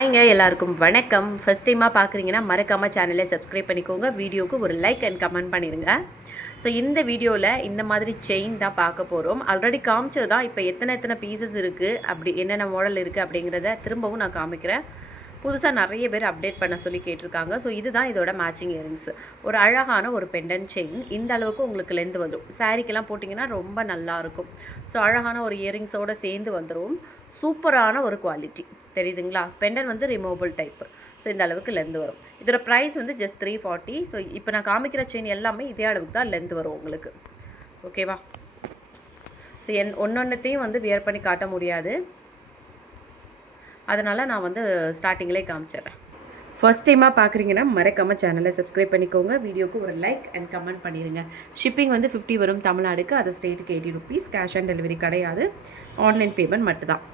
ஹாய்ங்க எல்லாருக்கும் வணக்கம். ஃபஸ்ட் டைமாக பார்க்குறீங்கன்னா மறக்காமல் சேனலை சப்ஸ்கிரைப் பண்ணிக்கோங்க. வீடியோவுக்கு ஒரு லைக் அண்ட் கமெண்ட் பண்ணிடுங்க ஸோ இந்த வீடியோவில் இந்த மாதிரி செயின் தான் பார்க்க போகிறோம் ஆல்ரெடி காமிச்சது தான் இப்போ எத்தனை எத்தனை பீசஸ் இருக்குது அப்படி என்னென்ன மாடல் இருக்குது அப்படிங்கிறத திரும்பவும் நான் காமிக்கிறேன். புதுசாக நிறைய பேர் அப்டேட் பண்ண சொல்லி கேட்டிருக்காங்க. ஸோ இதுதான் இதோட மேட்சிங் இயரிங்ஸ் ஒரு அழகான ஒரு பெண்டன் செயின் இந்த அளவுக்கு உங்களுக்கு லெந்து வந்துடும் சாரீக்கெல்லாம் போட்டிங்கன்னா ரொம்ப நல்லாயிருக்கும் ஸோ அழகான ஒரு இயரிங்ஸோடு சேர்ந்து வந்துடும் சூப்பரான ஒரு குவாலிட்டி தெரியுதுங்களா? பெண்டன் வந்து ரிமூவபிள் டைப்பு ஸோ இந்த அளவுக்கு லென்த் வரும். இதோட ப்ரைஸ் வந்து ஜஸ்ட் த்ரீ ஃபார்ட்டி ஸோ இப்போ நான் காமிக்கிற செயின் எல்லாமே இதே அளவுக்கு தான் லென்த் வரும் உங்களுக்கு. ஓகேவா ஸோ என் ஒன்றொன்றுத்தையும் வந்து வியர் பண்ணி காட்ட முடியாது. அதனால் நான் வந்து ஸ்டார்டிங்லேயே காமிச்சிடுறேன். ஃபர்ஸ்ட் டைமாக பார்க்குறீங்கன்னா மறக்காமல் சேனலை சப்ஸ்கிரைப் பண்ணிக்கோங்க. வீடியோக்கு ஒரு லைக் அண்ட் கமெண்ட் பண்ணிடுங்க ஷிப்பிங் வந்து ஃபிஃப்டி வரும் தமிழ்நாடுக்கு. அது ஸ்டேட்டுக்கு eighty rupees cash on delivery கிடையாது. ஆன்லைன் பேமெண்ட் மட்டும்தான்.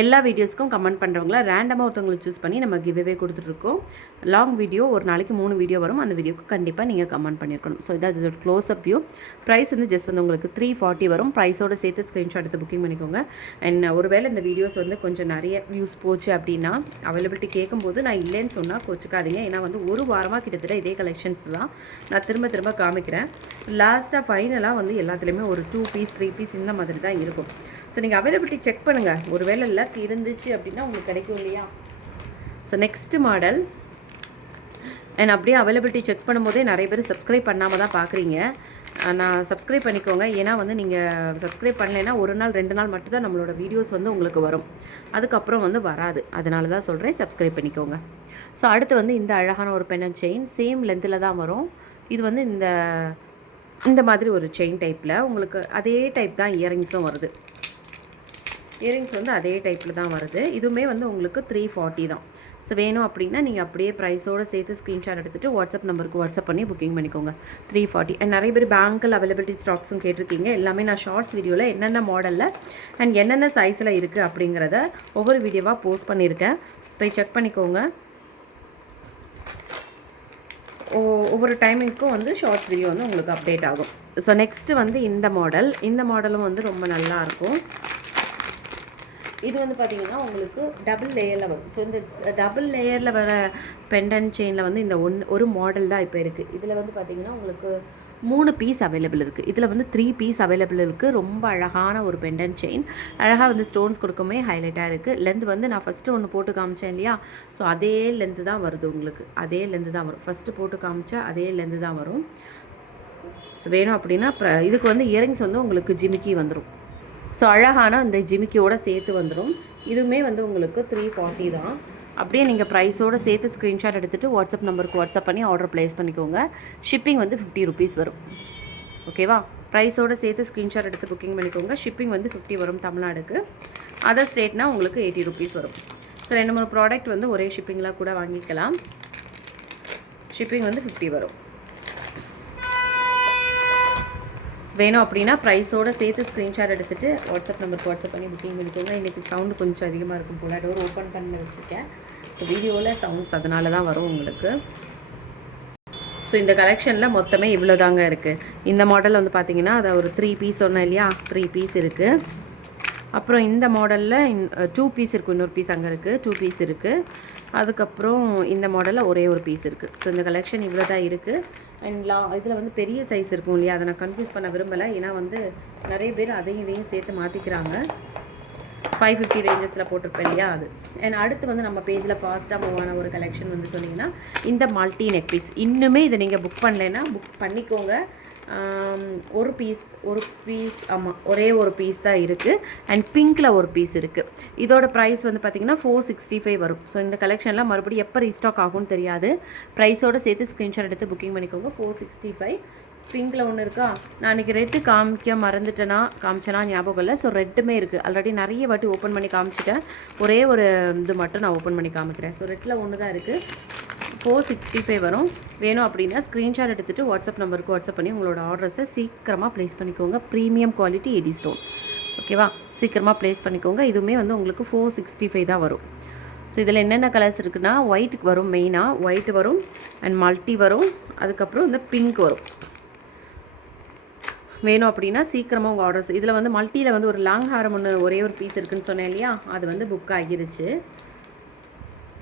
எல்லா வீடியோஸ்க்கும் கமெண்ட் பண்ணுறவங்கள ரேண்டமாக ஒருத்தவங்களை சூஸ் பண்ணி நம்ம கிவ்வே கொடுத்துட்ருக்கோம். லாங் வீடியோ ஒரு நாளைக்கு மூணு வீடியோ வரும். அந்த வீடியோக்கு கண்டிப்பாக நீங்கள் கமெண்ட் பண்ணியிருக்கணும் ஸோ இதான் இதோட க்ளோஸ் அப் வியூ ப்ரைஸ் வந்து ஜஸ்ட் வந்து உங்களுக்கு த்ரீ ஃபார்ட்டி வரும். ப்ரைஸோட சேர்த்து ஸ்க்ரீன்ஷாட் எடுத்து புக்கிங் பண்ணிக்கோங்க. அண்ட் ஒருவேளை இந்த வீடியோஸ் வந்து கொஞ்சம் நிறைய வியூஸ் போச்சு அப்படின்னா அவைலபிலிட்டி கேட்கும்போது நான் இல்லைன்னு சொன்னால் கோச்சிக்காதீங்க. ஏன்னா வந்து ஒரு வாரமாக கிட்டத்தட்ட இதே கலெக்ஷன்ஸ் தான். நான் திரும்ப திரும்ப காமிக்கிறேன். லாஸ்ட்டாக ஃபைனலாக வந்து எல்லாத்துலேயுமே ஒரு டூ பீஸ் த்ரீ பீஸ் இந்த மாதிரி தான் இருக்கும். ஸோ நீங்கள் அவைலபிலிட்டி செக் பண்ணுங்கள் ஒரு வேளை இல்லை லக் இருந்துச்சு அப்படின்னா உங்களுக்கு கிடைக்கும் இல்லையா? ஸோ நெக்ஸ்ட் மாடல் அண்ட் அப்படியே அவைலபிலிட்டி செக் பண்ணும்போதே நிறைய பேர் சப்ஸ்கிரைப் பண்ணாமல் தான் பார்க்குறீங்க. நான் சப்ஸ்கிரைப் பண்ணிக்கோங்க. ஏன்னா வந்து நீங்கள் சப்ஸ்கிரைப் பண்ணலைன்னா ஒரு நாள் ரெண்டு நாள் மட்டும்தான் நம்மளோட வீடியோஸ் வந்து உங்களுக்கு வரும். அதுக்கப்புறம் வந்து வராது. அதனால தான் சொல்கிறேன் சப்ஸ்கிரைப் பண்ணிக்கோங்க. ஸோ அடுத்து வந்து இந்த அழகான ஒரு பெண்ணன் செயின் சேம் லென்த்தில் தான் வரும். இது வந்து இந்த இந்த மாதிரி ஒரு செயின் டைப்பில் உங்களுக்கு அதே டைப் தான் இயரிங்ஸும் வருது. இயரிங்ஸ் வந்து அதே டைப்பில் தான் வருது. இதுவுமே வந்து உங்களுக்கு த்ரீ ஃபார்ட்டி தான். ஸோ வேணும் அப்படின்னா நீங்கள் அப்படியே ப்ரைஸோடு சேர்த்து ஸ்க்ரீன்ஷாட் எடுத்துகிட்டு வாட்ஸ்அப் நம்பருக்கு வாட்ஸ்அப் பண்ணி புக்கிங் பண்ணிக்கோங்க. த்ரீ ஃபார்ட்டி அண்ட் நிறைய பேர் பேங்க்கில் அவைலபிலிட்டி ஸ்டாக்ஸும் கேட்டிருக்கீங்க. எல்லாமே நான் ஷார்ட்ஸ் வீடியோவில் என்னென்ன மாடலில் அண்ட் என்னென்ன சைஸில் இருக்குது அப்படிங்கிறத ஒவ்வொரு வீடியோவாக போஸ்ட் பண்ணியிருக்கேன். போய் செக் பண்ணிக்கோங்க. ஒவ்வொரு டைமிங்க்கும் வந்து ஷார்ட்ஸ் வீடியோ வந்து உங்களுக்கு அப்டேட் ஆகும். ஸோ நெக்ஸ்ட்டு வந்து இந்த மாடல் இந்த மாடலும் வந்து ரொம்ப நல்லாயிருக்கும் இது வந்து பார்த்தீங்கன்னா உங்களுக்கு டபுள் லேயரில் வரும். ஸோ இந்த டபுள் லேயரில் வர பெண்டன் செயினில் வந்து இந்த ஒன் ஒரு மாடல் தான் இப்போ இருக்குது இதில் வந்து பார்த்தீங்கன்னா உங்களுக்கு மூணு பீஸ் அவைலபிள் இருக்குது இதில் வந்து த்ரீ பீஸ் அவைலபிள் இருக்குது ரொம்ப அழகான ஒரு பெண்டன் செயின் அழகாக வந்து ஸ்டோன்ஸ் கொடுக்குமே ஹைலைட்டாக இருக்குது லென்த் வந்து நான் ஃபஸ்ட்டு ஒன்று போட்டு காமிச்சேன் இல்லையா? ஸோ அதே லென்த்து தான் வருது உங்களுக்கு. அதே லென்த்து தான் வரும். ஃபஸ்ட்டு போட்டு காமிச்சா அதே லென்த்து தான் வரும். ஸோ வேணும் அப்படின்னா இதுக்கு வந்து இயரிங்ஸ் வந்து உங்களுக்கு ஜிமிக்கி வந்துடும் ஸோ அழகான அந்த ஜிமிக்கியோடு சேர்த்து வந்துடும் இதுவுமே வந்து உங்களுக்கு த்ரீ ஃபார்ட்டி தான். அப்படியே நீங்கள் ப்ரைஸோடு சேர்த்து ஸ்க்ரீன்ஷாட் எடுத்துகிட்டு வாட்ஸ்அப் நம்பருக்கு வாட்ஸ்அப் பண்ணி ஆர்டர் ப்ளேஸ் பண்ணிக்கோங்க. ஷிப்பிங் வந்து ஃபிஃப்டி ருபீஸ் வரும். ஓகேவா ப்ரைஸோடு சேர்த்து ஸ்க்ரீன்ஷாட் எடுத்து புக்கிங் பண்ணிக்கோங்க. ஷிப்பிங் வந்து ஃபிஃப்டி வரும் தமிழ்நாடுக்கு. அதர் ஸ்டேட்னா உங்களுக்கு எயிட்டி ருபீஸ் வரும். ஸோ ரெண்டு மூணு ப்ராடக்ட் வந்து ஒரே ஷிப்பிங்கில் கூட வாங்கிக்கலாம். ஷிப்பிங் வந்து ஃபிஃப்டி வரும். வேணும் அப்படின்னா ப்ரைஸோடு சேர்த்து ஸ்க்ரீன்ஷாட் எடுத்துகிட்டு வாட்ஸ்அப் நம்பருக்கு வாட்ஸ்அப் பண்ணி புக்கிங் பண்ணிக்கோங்க. இன்றைக்கி சவுண்டு கொஞ்சம் அதிகமாக இருக்கும் போல். டோர் ஓப்பன் பண்ணி வச்சுருக்கேன். ஸோ வீடியோவில் சவுண்ட்ஸ் அதனால தான் வரும் உங்களுக்கு. ஸோ இந்த கலெக்ஷனில் மொத்தமே இவ்வளோ தாங்க இருக்குது இந்த மாடல் வந்து பார்த்தீங்கன்னா அதை ஒரு த்ரீ பீஸ் சொன்னேன் இல்லையா? த்ரீ பீஸ் இருக்குது அப்புறம் இந்த மாடலில் இன் டூ பீஸ் இருக்குது இன்னொரு பீஸ் அங்கே இருக்குது டூ பீஸ் இருக்குது அதுக்கப்புறம் இந்த மாடலில் ஒரே ஒரு பீஸ் இருக்குது ஸோ இந்த கலெக்ஷன் இவ்வளோ தான் இருக்குது அண்ட் லா இதில் வந்து பெரிய சைஸ் இருக்கும் இல்லையா? அதை நான் கன்ஃபியூஸ் பண்ண விரும்பலை. ஏன்னா வந்து நிறைய பேர் அதையும் இதையும் சேர்த்து மாற்றிக்கிறாங்க ஃபைவ் ஃபிஃப்டி ரேஞ்சஸில் போட்டிருப்பேன் இல்லையா அது. அண்ட் அடுத்து வந்து நம்ம பேஜில் ஃபாஸ்ட்டாக மூவ் ஆன ஒரு கலெக்ஷன் வந்து சொன்னிங்கன்னா இந்த மல்டி நெக் பீஸ் இன்னுமே இதை நீங்கள் புக் பண்ணலைன்னா புக் பண்ணிக்கோங்க. ஒரு பீஸ் ஒரு பீஸ் ஆமாம் ஒரே ஒரு பீஸ் தான் இருக்குது அண்ட் பிங்க்கில் ஒரு பீஸ் இருக்குது இதோட ப்ரைஸ் வந்து பார்த்திங்கன்னா ஃபோர் சிக்ஸ்டி ஃபைவ் வரும். ஸோ இந்த கலெக்ஷன்லாம் மறுபடியும் எப்போ ரீஸ்டாக் ஆகும்னு தெரியாது. ப்ரைஸோடு சேர்த்து ஸ்க்ரீன்ஷாட் எடுத்து புக்கிங் பண்ணிக்கோங்க. ஃபோர் சிக்ஸ்டி ஃபைவ் பிங்க்கில் ஒன்று இருக்கா? நான் அன்றைக்கி ரெட்டு காமிக்க மறந்துட்டேனா காமிச்சேன்னா ஞாபகம் இல்லை. ஸோ ரெட்டுமே இருக்குது ஆல்ரெடி நிறைய வாட்டி ஓப்பன் பண்ணி காமிச்சிட்டேன். ஒரே ஒரு இது மட்டும் நான் ஓப்பன் பண்ணி காமிக்கிறேன். ஸோ ரெட்டில் ஒன்று தான் இருக்குது ஃபோர் சிக்ஸ்டி ஃபைவ் வரும். வேணும் அப்படின்னா ஸ்க்ரீன்ஷாட் எடுத்துகிட்டு வாட்ஸ்அப் நம்பருக்கு வாட்ஸ்அப் பண்ணி உங்களோட ஆர்டர்ஸை சீக்கிரமாக ப்ளேஸ் பண்ணிக்கோங்க. ப்ரீமியம் குவாலிட்டி எடி ஸ்டோன் ஓகேவா சீக்கிரமாக ப்ளேஸ் பண்ணிக்கோங்க. இதுவுமே வந்து உங்களுக்கு ஃபோர் சிக்ஸ்டி ஃபைவ் தான் வரும். ஸோ இதில் என்னென்ன கலர்ஸ் இருக்குன்னா ஒயிட் வரும் மெயினாக ஒயிட் வரும் அண்ட் மல்டி வரும். அதுக்கப்புறம் இந்த பிங்க் வரும். வேணும் அப்படின்னா சீக்கிரமாக உங்கள் ஆர்டர்ஸ் இதில் வந்து மல்ட்டியில் வந்து ஒரு லாங் ஹாரம் ஒன்று ஒரே ஒரு பீஸ் இருக்குன்னு சொன்னேன் இல்லையா? அது வந்து புக் ஆகிருச்சு.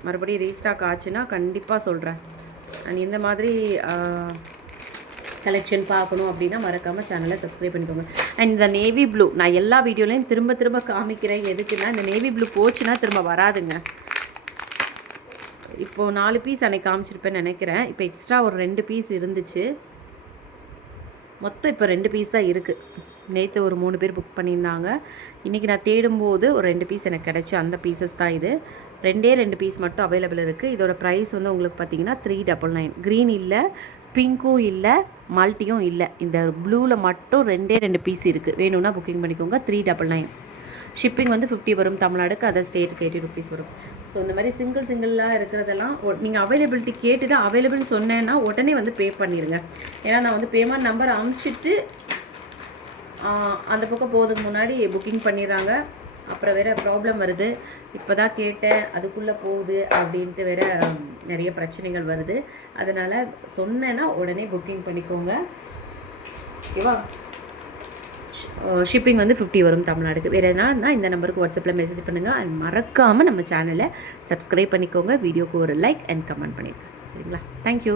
மறுபடியும் ரீஸ்டாக் ஆச்சுன்னா கண்டிப்பாக சொல்கிறேன் அண்ட் இந்த மாதிரி கலெக்ஷன் பார்க்கணும் அப்படின்னா மறக்காமல் சேனலை சப்ஸ்கிரைப் பண்ணிக்கோங்க. அண்ட் இந்த நேவி ப்ளூ நான் எல்லா வீடியோலையும் திரும்ப திரும்ப காமிக்கிறேன். எதுக்குன்னா இந்த நேவி ப்ளூ போச்சுன்னா திரும்ப வராதுங்க. இப்போது நாலு பீஸ் அன்னைக்கு காமிச்சிருப்பேன்னு நினைக்கிறேன். இப்போ எக்ஸ்ட்ரா ஒரு ரெண்டு பீஸ் இருந்துச்சு. மொத்தம் இப்போ ரெண்டு பீஸ் தான் இருக்குது நேற்று ஒரு மூணு பேர் புக் பண்ணியிருந்தாங்க. இன்றைக்கி நான் தேடும்போது ஒரு ரெண்டு பீஸ் எனக்கு கிடச்சி. அந்த பீசஸ் தான் இது. ரெண்டே ரெண்டு பீஸ் மட்டும் அவைலபிள் இருக்குது இதோட ப்ரைஸ் வந்து உங்களுக்கு பார்த்தீங்கன்னா த்ரீ டபுள் நைன் க்ரீன் இல்லை பிங்க்கும் இல்லை மல்ட்டியும் இல்லை. இந்த ப்ளூவில் மட்டும் ரெண்டே ரெண்டு பீஸ் இருக்குது வேணும்னா புக்கிங் பண்ணிக்கோங்க. த்ரீ டபுள் நைன் ஷிப்பிங் வந்து ஃபிஃப்டி வரும். தமிழ்நாடுக்கு அதர் ஸ்டேட்டுக்கு எயிட்டி ருபீஸ் வரும். ஸோ இந்த மாதிரி சிங்கிள் சிங்கிளாக இருக்கிறதெல்லாம் நீங்கள் அவைலபிலிட்டி கேட்டு தான் அவைலபிள்னு சொன்னேன்னா உடனே வந்து பே பண்ணிடுங்க ஏன்னா நான் வந்து பேமெண்ட் நம்பர் அமுச்சிட்டு அந்த பக்கம் போகிறதுக்கு முன்னாடி புக்கிங் பண்ணிடுறாங்க. அப்புறம் வேறு ப்ராப்ளம் வருது. இப்போ தான் கேட்டேன் அதுக்குள்ளே போகுது அப்படின்ட்டு வேற நிறைய பிரச்சனைகள் வருது. அதனால் சொன்னேன்னா உடனே புக்கிங் பண்ணிக்கோங்க. ஓகேவா? ஷிப்பிங் வந்து ஃபிஃப்டி வரும் தமிழ்நாடுக்கு. வேறு எதனா இந்த நம்பருக்கு வாட்ஸ்அப்பில் மெசேஜ் பண்ணுங்கள் அண்ட் மறக்காமல் நம்ம சேனலை சப்ஸ்கிரைப் பண்ணிக்கோங்க. வீடியோக்கு ஒரு லைக் அண்ட் கமெண்ட் பண்ணிடுங்க சரிங்களா? தேங்க்யூ